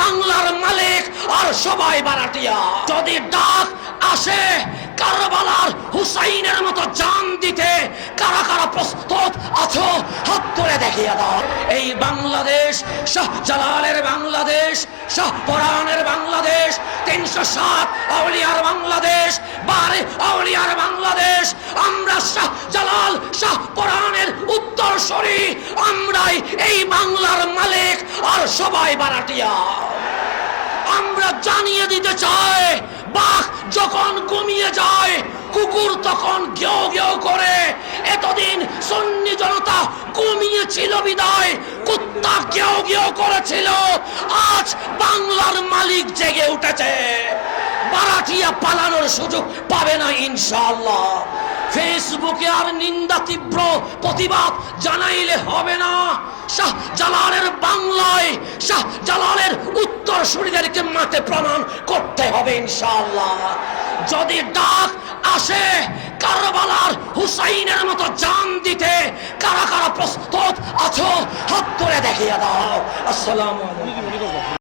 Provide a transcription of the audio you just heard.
বাংলার মালিক আর সবাই বারাটিয়া। যদি ডাক আসে কারবালার হুসাইনের মতো জান দিতে, কারা কারা প্রস্তুত আছো হাত তুলে দেখিয়ে দাও। এই বাংলাদেশ শাহজালালের বাংলাদেশ, শাহপরানের বাংলাদেশ, 307 আউলিয়ার বাংলাদেশ, 12 আউলিয়ার বাংলাদেশ। আমরা শাহজালাল শাহপরানের উত্তরসূরি, আমরাই এই বাংলার মালিক আর সবাই বারাটিয়া। আমরা জানিয়ে দিতে চাই, বাঘ যখন ঘুমিয়ে যায় কুকুর তখন ঘেউ ঘেউ করে। এতদিন সুন্নি জনতা ঘুমিয়েছিল বিদায় কুত্তা ঘেউ ঘেউ করেছিল, আজ বাংলার মালিক জেগে উঠেছে। বারাটিয়া পালানোর সুযোগ পাবে না ইনশাআল্লাহ। ফেসবুকে আর নিন্দা তীব্র প্রতিবাদ জানাইলে হবে না। শাহজালালের বাংলায় শাহজালালের উত্তরসূরিদেরকে মাঠে প্রমাণ করতে হবে ইনশাআল্লাহ। যদি ডাক আসে কারবালার হুসাইনের মতো জান দিতে, কারা কারা প্রস্তুত আছো হাত তুলে দেখিয়ে দাও। আসসালামু আলাইকুম।